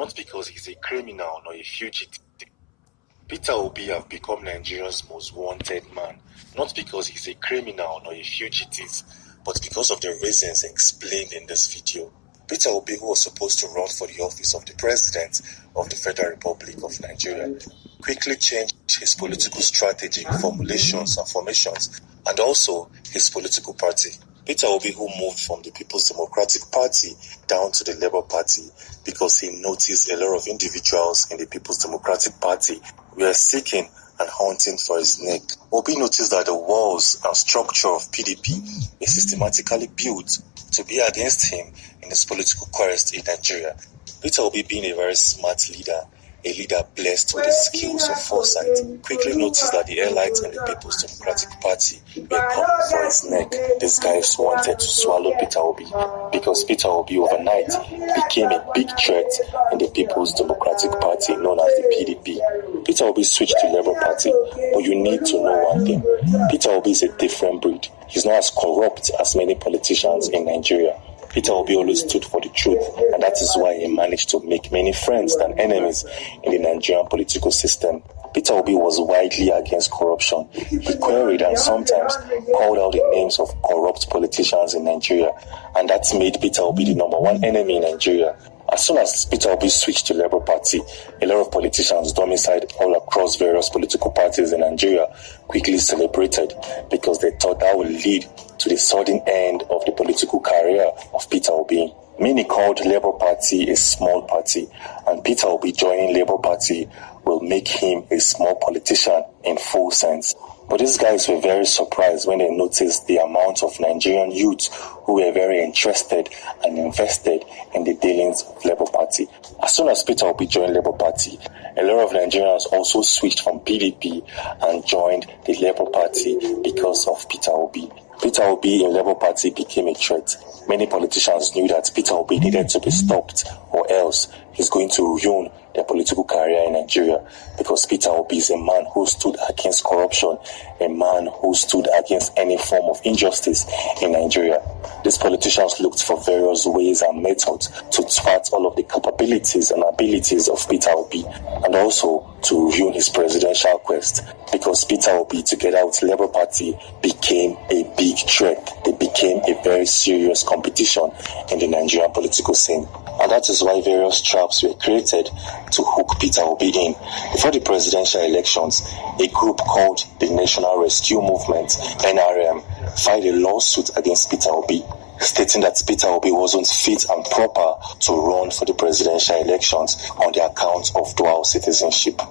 not because he's a criminal nor a fugitive. Peter Obi have become Nigeria's most wanted man, not because he's a criminal nor a fugitive, but because of the reasons explained in this video. Peter Obi, who was supposed to run for the office of the President of the Federal Republic of Nigeria, quickly changed his political strategy, formulations and formations, and also his political party. Peter Obi, who moved from the People's Democratic Party down to the Labour Party because he noticed a lot of individuals in the People's Democratic Party were seeking and hunting for his neck. Obi noticed that the walls and structure of PDP were systematically built to be against him in his political quest in Nigeria. Peter Obi, being a very smart leader, a leader blessed with the skills of foresight, quickly noticed that the elites in the People's Democratic Party were coming for his neck. These guys wanted to swallow Peter Obi because Peter Obi overnight became a big threat in the People's Democratic Party known as the PDP. Peter Obi switched to Labour Party, but you need to know one thing. Peter Obi is a different breed. He's not as corrupt as many politicians in Nigeria. Peter Obi always stood for the truth, and that is why he managed to make many friends than enemies in the Nigerian political system. Peter Obi was widely against corruption. He queried and sometimes called out the names of corrupt politicians in Nigeria, and that made Peter Obi the number one enemy in Nigeria. As soon as Peter Obi switched to Labour Party, a lot of politicians domiciled all across various political parties in Nigeria quickly celebrated because they thought that would lead to the sudden end of the political career of Peter Obi. Many called Labour Party a small party, and Peter Obi joining Labour Party will make him a small politician in full sense. But these guys were very surprised when they noticed the amount of Nigerian youths who were very interested and invested in the dealings of Labour Party. As soon as Peter Obi joined Labour Party, a lot of Nigerians also switched from PDP and joined the Labour Party because of Peter Obi. Peter Obi in Labour Party became a threat. Many politicians knew that Peter Obi needed to be stopped, or else he's going to ruin their political career in Nigeria, because Peter Obi is a man who stood against corruption, a man who stood against any form of injustice in Nigeria. These politicians looked for various ways and methods to thwart all of the capabilities and abilities of Peter Obi, and also to ruin his presidential quest, because Peter Obi, together with Labour Party, became a big threat. They became a very serious competition in the Nigerian political scene. And that is why various traps were created to hook Peter Obi in. Before the presidential elections, a group called the National Rescue Movement, NRM, filed a lawsuit against Peter Obi, stating that Peter Obi wasn't fit and proper to run for the presidential elections on the account of dual citizenship.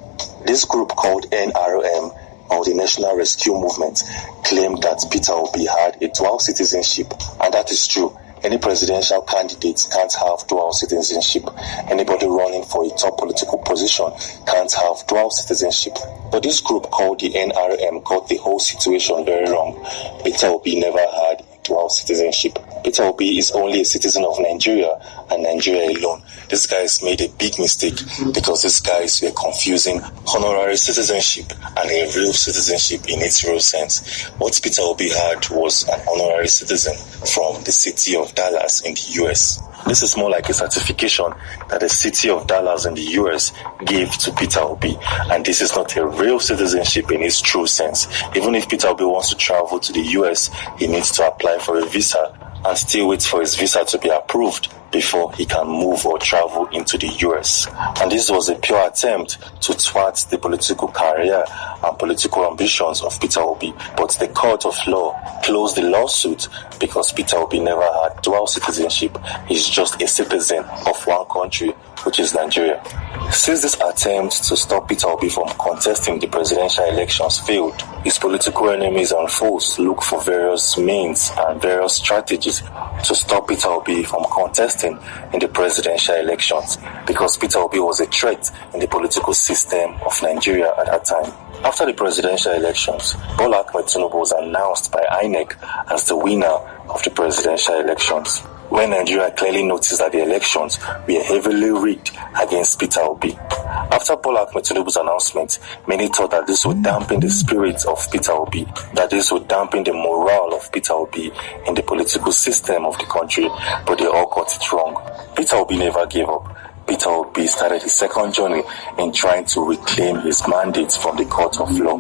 This group called NRM, or the National Rescue Movement, claimed that Peter Obi had a dual citizenship, and that is true. Any presidential candidate can't have dual citizenship. Anybody running for a top political position can't have dual citizenship. But this group called the NRM got the whole situation very wrong. Peter Obi never had dual citizenship. Peter Obi is only a citizen of Nigeria and Nigeria alone. These guys made a big mistake because these guys were confusing honorary citizenship and a real citizenship in its real sense. What Peter Obi had was an honorary citizen from the city of Dallas in the US. This is more like a certification that the city of Dallas in the US gave to Peter Obi, and this is not a real citizenship in its true sense. Even if Peter Obi wants to travel to the US, he needs to apply for a visa and still wait for his visa to be approved before he can move or travel into the US. And this was a pure attempt to thwart the political career and political ambitions of Peter Obi. But the court of law closed the lawsuit because Peter Obi never had dual citizenship. He's just a citizen of one country, which is Nigeria. Since this attempt to stop Peter Obi from contesting the presidential elections failed, his political enemies and foes look for various means and various strategies to stop Peter Obi from contesting in the presidential elections, because Peter Obi was a threat in the political system of Nigeria at that time. After the presidential elections, Bola Ahmed Tinubu was announced by INEC as the winner of the presidential elections, when Nigeria clearly noticed that the elections were heavily rigged against Peter Obi. After Bola Ahmed Tinubu's announcement, many thought that this would dampen the spirit of Peter Obi, that this would dampen the morale of Peter Obi in the political system of the country, but they all got it wrong. Peter Obi never gave up. Peter Obi started his second journey in trying to reclaim his mandate from the court of law.